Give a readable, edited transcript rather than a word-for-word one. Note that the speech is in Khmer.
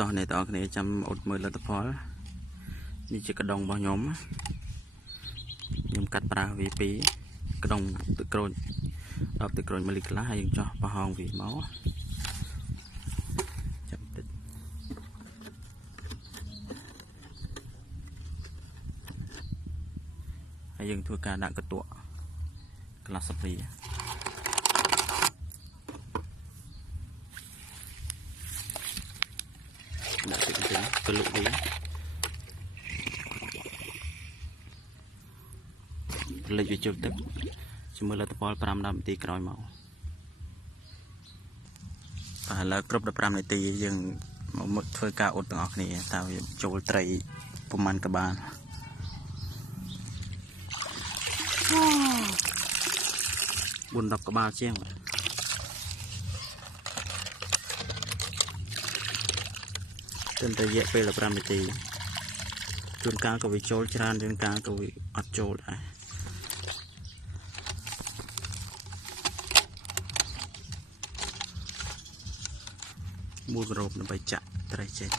តោះនេះតើគ្នាចាំអត់មើលលទ្ធផលនេះជាកដងរបស់ខ្ញុំកាត់ប្រើវាពីកដងទឹកក្រូចដល់ទឹកក្រូច1លីត្រខ្លះហើយយើងចោះប្រហោងវាមកចាប់តិចហើយយើងធ្វើការដាក់កន្ទក់កន្លះស្លាបព្រាដាក់ទឹកទៅកលុកវាលេចវាជុលទឹកជាមួយលទ្ធផល5 10នាទីក្រោយមកឥឡូវគ្រប់15នាទីយើងមកធ្វើការអ៊ុតទាំងអស់គ្នាតើវាចូលត្រីប្រមាណក្បាល4-10ក្បាលជាងទើបតែរយៈពេល15នាទីជួនកាលក៏វាចូលច្រើនជួនកាលក៏វាអត់ចូលដែរមួយរ៉ូបដើម្បីចាក់ត្រីចេញ